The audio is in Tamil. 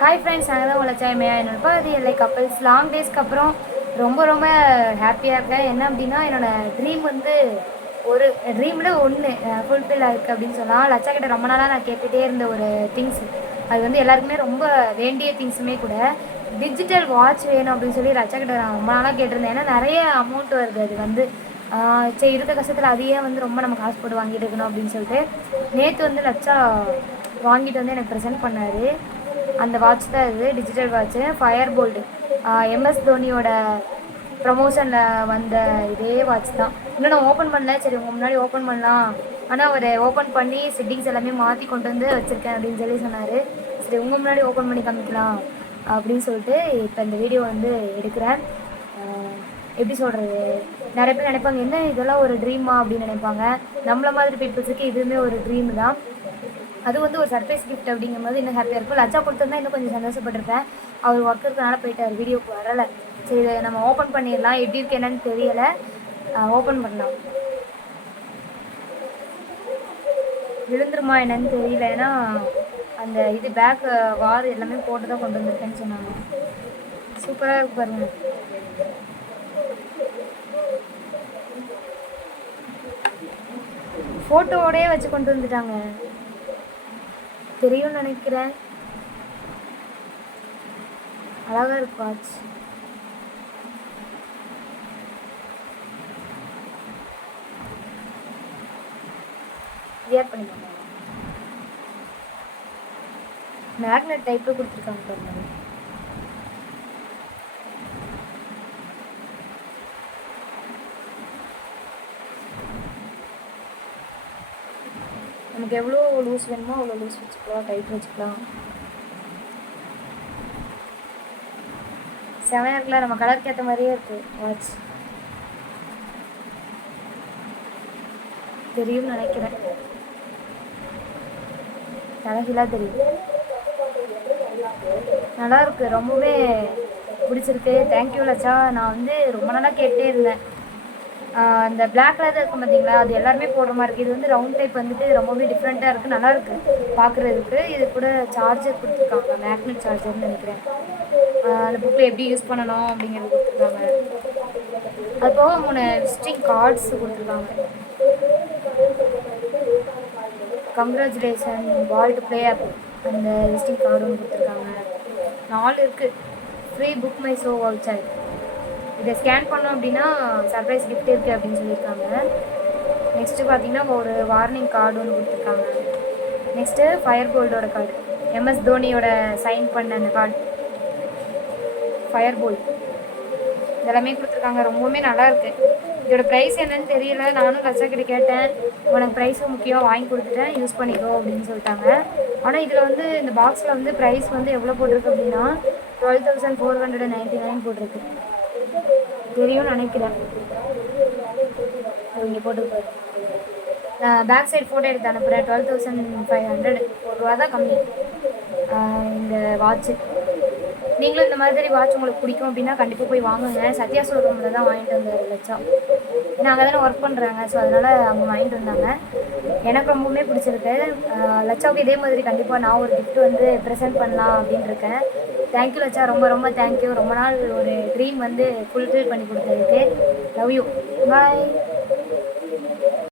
ஹாய் ஃப்ரெண்ட்ஸ், நாங்கள் தான் உங்களை சாய்மையா என்னோட அது எல்லை கப்பல்ஸ் லாங் டேஸ்க்கு அப்புறம் ரொம்ப ரொம்ப ஹாப்பியாக இருக்கேன். என்ன அப்படின்னா, என்னோடய ட்ரீம் வந்து ஒரு ட்ரீமில் ஒன்று ஃபுல்ஃபில் ஆகிருக்கு அப்படின்னு சொல்லலாம். லட்சா கிட்ட ரொம்ப நாளாக நான் கேட்டுகிட்டே இருந்த ஒரு திங்ஸ். அது வந்து எல்லாருக்குமே ரொம்ப வேண்டிய திங்ஸுமே கூட. டிஜிட்டல் வாட்ச் வேணும் அப்படின்னு சொல்லி லட்சா கிட்ட நான் ரொம்ப நாளாக கேட்டிருந்தேன். ஏன்னா நிறைய அமௌண்ட் வருது. அது வந்து சரி இருக்க கஷ்டத்தில் அதையே வந்து ரொம்ப நம்ம காசு போட்டு வாங்கிட்டு இருக்கணும் அப்படின்னு சொல்லிட்டு நேற்று வந்து லட்சா வாங்கிட்டு வந்து எனக்கு ப்ரெசென்ட் பண்ணார். அந்த வாட்ச் தான் இது, digital watch, fire boltt. MS தோனியோட ப்ரமோஷனில் வந்த இதே வாட்ச் தான். இன்னும் நான் ஓப்பன் பண்ணல, சரி உங்கள் முன்னாடி ஓப்பன் பண்ணலாம். ஆனால் அவர் ஓப்பன் பண்ணி செட்டிங்ஸ் எல்லாமே மாற்றி கொண்டு வந்து வச்சுருக்கேன் அப்படின்னு சொல்லி சொன்னார். சரி உங்கள் முன்னாடி ஓப்பன் பண்ணி காமிக்கலாம் அப்படின்னு சொல்லிட்டு இப்போ இந்த வீடியோ வந்து எடுக்கிறேன். எப்படி சொல்கிறது, நிறைய பேர் நினைப்பாங்க என்ன இதெல்லாம் ஒரு ட்ரீமா அப்படின்னு நினைப்பாங்க. நம்மள மாதிரி பீப்புள்ஸுக்கு இதுவுமே ஒரு ட்ரீம் தான். அது வந்து ஒரு சர்ப்ரைஸ் கிஃப்ட் அப்படிங்கும்போது இன்னும் ஹாப்பியாக இருக்கும். லட்சா கொடுத்துருந்தா இன்னும் கொஞ்சம் சந்தோஷப்பட்டிருப்பேன். அவர் ஒர்க் இருக்கனால போயிட்டார், வீடியோக்கு வரலை. சரி இதை நம்ம ஓப்பன் பண்ணிடலாம். எப்படி இருக்கு என்னன்னு தெரியலை, ஓப்பன் பண்ணலாம். விழுந்துருமா என்னன்னு தெரியல, ஏன்னா அந்த இது பேக் வார் எல்லாமே போட்டு தான் கொண்டு வந்திருக்கேன்னு சொன்னாங்க. சூப்பராக இருக்கு பாருங்க. ஃபோட்டோவோடயே வச்சு கொண்டு வந்துட்டாங்க. தெரியும்னு நினைக்கிறேன். அழகாக இருக்கு வாட்ச். வியர் பண்ணிக்கோங்க. மேக்னெட் டைப்பில் கொடுத்துருக்காங்க பாருங்க. நமக்கு எவ்வளோ லூஸ் வேணுமோ அவ்வளோ லூஸ் வச்சுக்கலாம், டைட் வச்சுக்கலாம். செமையாக இருக்குல்ல, நம்ம கலருக்கு ஏற்ற மாதிரியே இருக்குது வாட்ச். தெரியும்னு நினைக்கிறேன், தலைகீழாக தெரியும். நல்லா இருக்குது, ரொம்பவே பிடிச்சிருக்கு. தேங்க்யூ லட்சா. நான் வந்து ரொம்ப நாளாக கேட்டே இருந்தேன். அந்த பிளாக் கலர் இருக்கும் பார்த்தீங்களா, அது எல்லாருமே போடுற மாதிரி இருக்குது. இது வந்து ரவுண்ட் டைப் வந்துட்டு ரொம்பவே டிஃப்ரெண்ட்டாக இருக்குது, நல்லாயிருக்கு பார்க்குறதுக்கு. இது கூட சார்ஜர் கொடுத்துருக்காங்க, மேக்னெட் சார்ஜர்னு நினைக்கிறேன். அந்த புக்கில் எப்படி யூஸ் பண்ணணும் அப்படிங்கிறது கொடுத்துருக்காங்க. அது போக 3 விசிட்டிங் கார்ட்ஸ் கொடுத்துருக்காங்க. கங்க்ராச்சுலேஷன் வால்ட் ப்ளே ஆப், அந்த விசிட்டிங் கார்டு ஒன்று கொடுத்துருக்காங்க. 4 இருக்குது. Free book my show voucher. இதை ஸ்கேன் பண்ணோம் அப்படின்னா சர்ப்ரைஸ் கிஃப்ட் இருக்குது அப்படின்னு சொல்லியிருக்காங்க. நெக்ஸ்ட்டு பார்த்தீங்கன்னா ஒரு வார்னிங் கார்டு ஒன்று கொடுத்துருக்காங்க. நெக்ஸ்ட்டு ஃபயர் போல்டோட கார்டு, எம்எஸ் தோனியோட சைன் பண்ண அந்த கார்டு, ஃபயர் போல்ட் இதெல்லாமே கொடுத்துருக்காங்க. ரொம்பவுமே நல்லாயிருக்கு. இதோட ப்ரைஸ் என்னன்னு தெரியல. நானும் லட்சா கிட்ட கேட்டேன், உனக்கு ப்ரைஸும் முக்கியம், வாங்கி கொடுத்துட்டேன், யூஸ் பண்ணிக்கோ அப்படின்னு சொல்லிட்டாங்க. ஆனால் இதில் வந்து இந்த பாக்ஸில் வந்து ப்ரைஸ் வந்து எவ்வளோ போட்டிருக்கு அப்படின்னா 12,499 போட்டிருக்கு. தெரியும்னு நினைக்கிறேன். இங்கே போட்டு பேக் சைடு ஃபோட்டோ எடுத்து அனுப்புகிறேன். 12,500, ₹1 தான் கம்மி இந்த வாட்ச்சு. நீங்களும் இந்த மாதிரி வாட்ச் உங்களுக்கு பிடிக்கும் அப்படின்னா கண்டிப்பாக போய் வாங்குங்க. சத்யா ஷோரூமில் தான் வாங்கிட்டு வந்தார் லட்சா. ஏன்னா அங்கே தானே ஒர்க் பண்ணுறாங்க, ஸோ அதனால் அவங்க வாங்கிட்டு வந்தாங்க. எனக்கு ரொம்பவுமே பிடிச்சிருக்கு. லட்சாவுக்கு இதே மாதிரி கண்டிப்பாக நான் ஒரு கிஃப்ட் வந்து ப்ரெசென்ட் பண்ணலாம் அப்படின்னு இருக்கேன். தேங்க்யூ லட்சா, ரொம்ப ரொம்ப தேங்க்யூ. ரொம்ப நாள் ஒரு ட்ரீம் வந்து ஃபுல்ஃபில் பண்ணி கொடுத்ததுக்கு. Love you, bye.